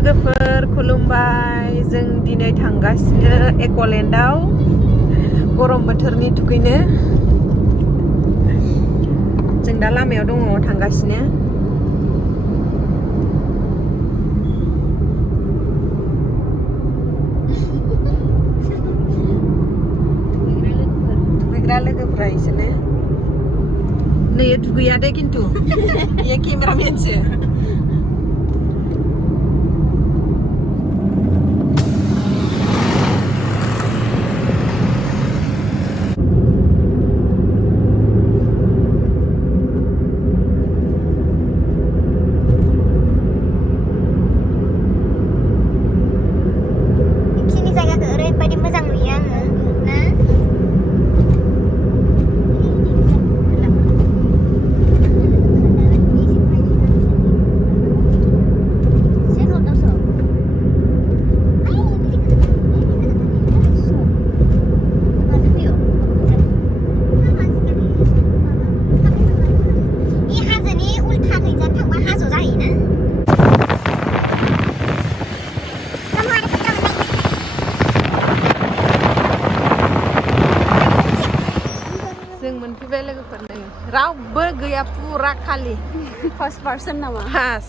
लोगोफोर खुलुमबाय जों दिनै थांगासिनो एकलेन्डआव गरम बोथोरनि दुगैनो जों दा लामायाव दङ थांगासिनो दुगैग्रा लोगोफोरा इसोरनो नै दुगैया दे खिन्थु ये केमेरामेनसो रावबो गैया पुरा खालि फर्स्ट पर्सन नामा हास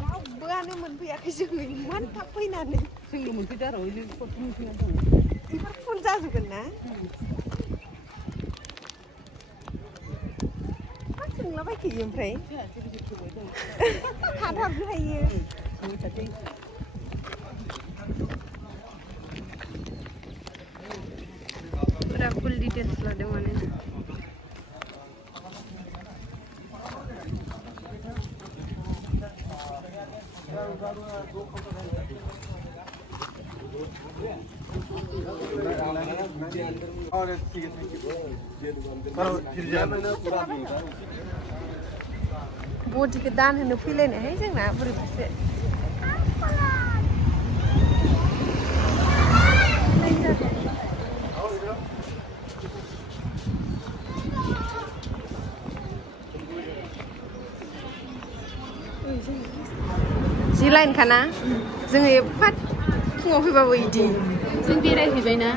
रावबोआनो मोनफैयाखै जों इमान थाब फैनानै जोंल' मोनफैदों आरो बेफोर फुल जाजोबगोन ना मा सोंलाबायखोयो ओमफ्राय थाथारनो हायो पूरा फुल डिटेल्स लादों माने बडिखौ दान होनो फैलायनायहाय जोंना बोरैबासो जि लाइन खाना जोङो एफा फुङाव फैबाबो इदि जों बेरायहैबायना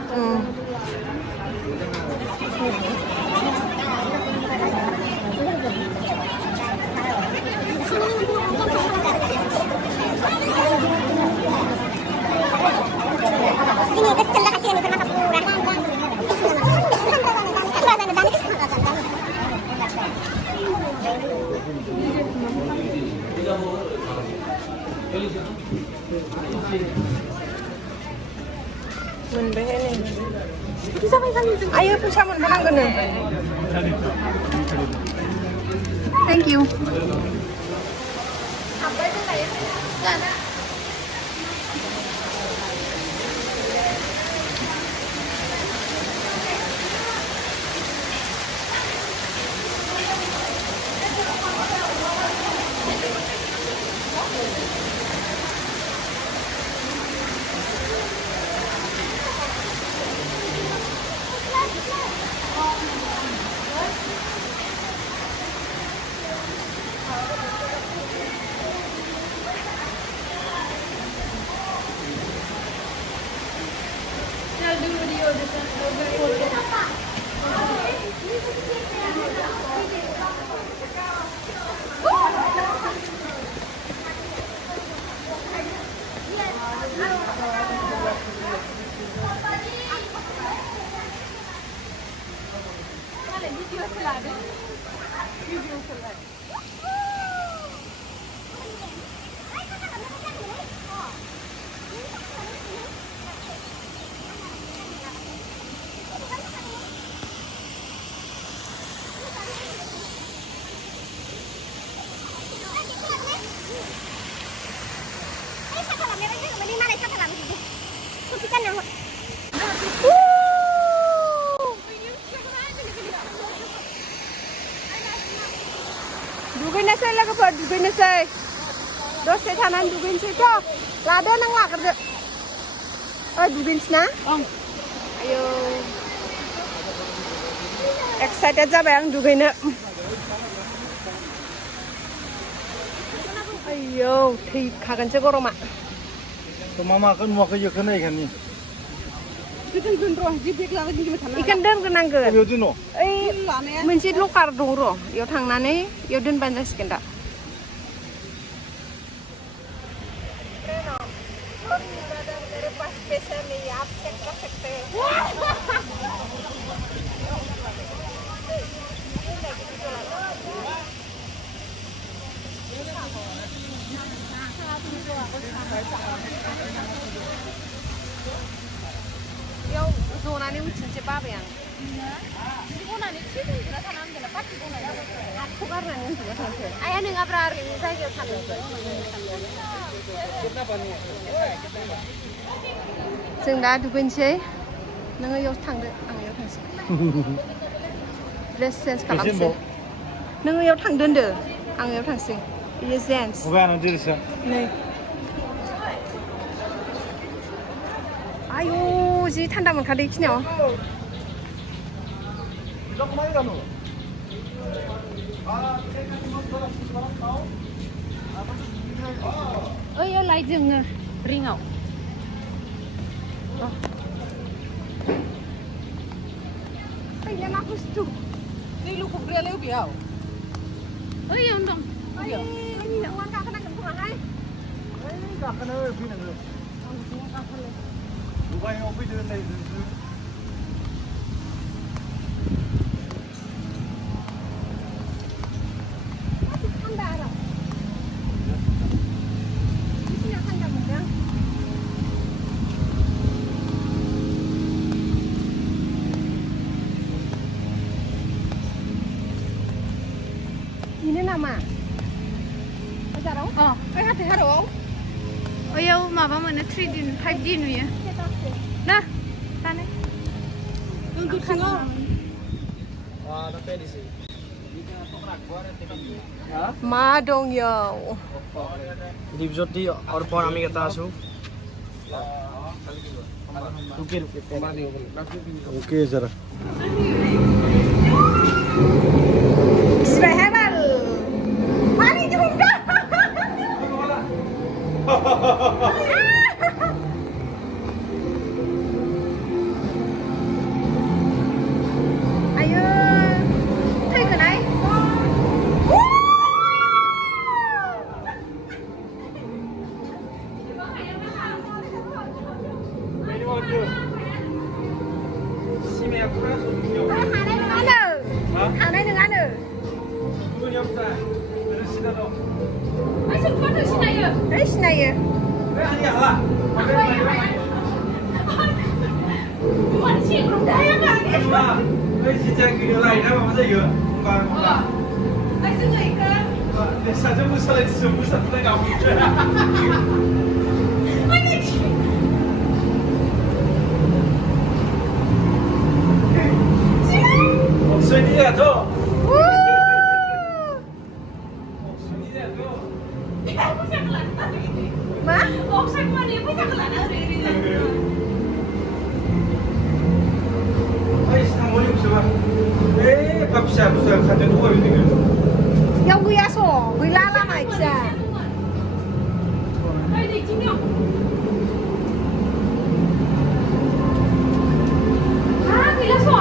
मोनबायहाय नै बिदि जाबाय आयो फैसा मोनबानांगोन थेंक इउ दुगैनोसै लोगोफोर दुगैनोसै दसे थानानै दुगैनोसैथ' लादो नों लाग्रोदो दुगैनोसै ना आयौ एक्साइटेड जाबाय आं दुगैनो आयौ थैखागोनसो गरमा मामाखौ नुवाखै इखौ नायखानि इखौनो दोनग्रोनांगोन बेयाव दोन' ओइ मोनसे लकार दं र' इयाव थांनानै इयाव दोनबानो जासिगोन दा इयाव जनानै उथिनोसै बाबाय आं बनानै थि उन्दुना थानानै दोनना पार्टि बनायनो आखौ गारनानै उन्दुना थानोसै आया नङाब्रा ओरैनो जायगायाव थानोसै जों दा दुगैनोसै नोङो इयाव थांदो आं इयाव थांसै ड्रेस चेन्ज खालामसै नोङो इयाव थांदो होनदो आं इयाव थांसै इयो जेन्स नै आयु जि थान्दा मोनखादो इखिनियाव ओइयाव लाइट जोङो रिङाव फैनो मा बुस्थु दै लुखबग्रायालाय अबेयाव ओइयावनो दं ओइयाव गाखोनांगोन खोमाहाय गाखोनो फैनांगौ दुबाइआव फैदो होननाय थान्दा आरो बिसिना थान्दा मोनदों बेनो नामा बाजाराव ओइ हाथायाव ओइयाव माबा मोनो 3D 5D नुयो ना दानो मा दं याव दीपज्योति और पौराणिक कथा आसु ओके जरा Isbahebal Mari jom dah Ayo thấy cái này hàng này đừng ăn nữa đấy này Yang gue aso, gue lala macam. Ah, gue aso.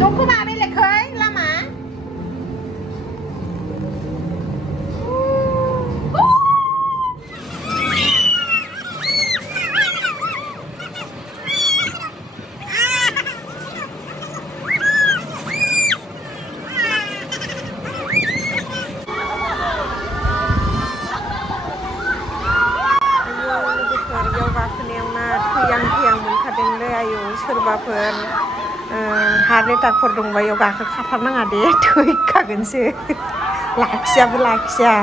Tunggu mami lekoi lama. सोरबाफोर हार्ट एटाकफोर दंबा इयाव गाखोखाथारनाङा दे थैखागोनसो लाखियाबो लाखिया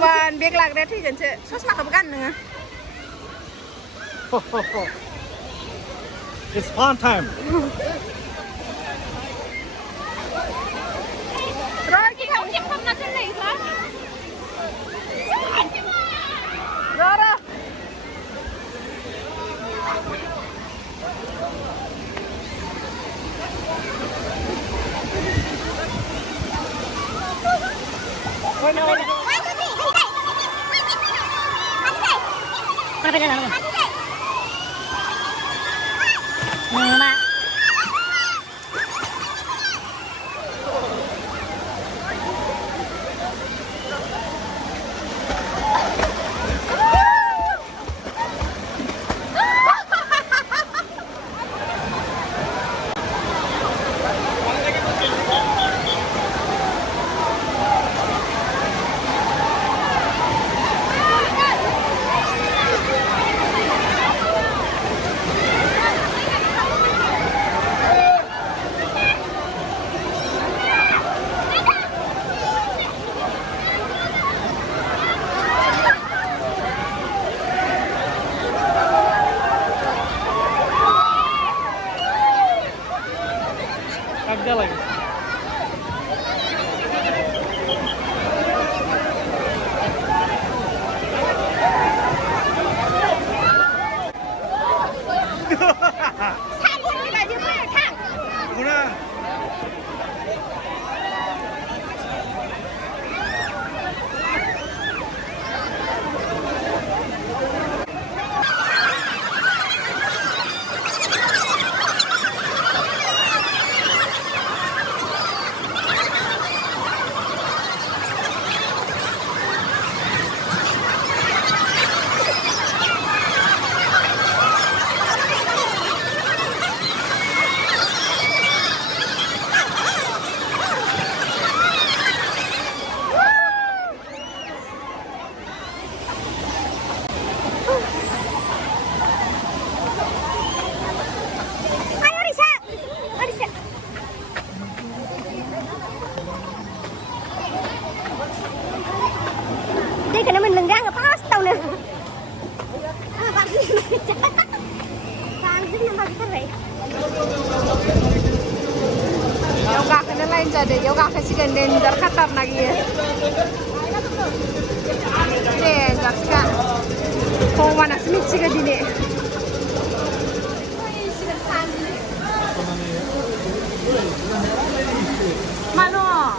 भगवान बेग लाग्राया थैगोनसो ससमाखौबो गान नोङो It's fun time. र गिटाव खेबखामना दोनलै इखो र Agak lagi. Udah. Đây cái này mình đang ở pass tàu nè. Yoga kena lain jadi yoga kasih ganden dar khatar lagi ya. Deh, jaksa. Kau mana sini sih gini? Mana?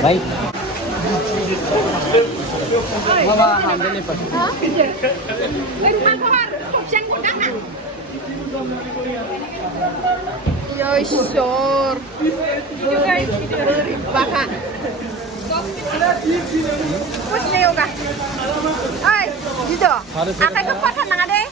Baik. Mama ambil ni pas. Yoshor. Baka. What's yoga? Ay, dito. Akai kekuatan nang ade.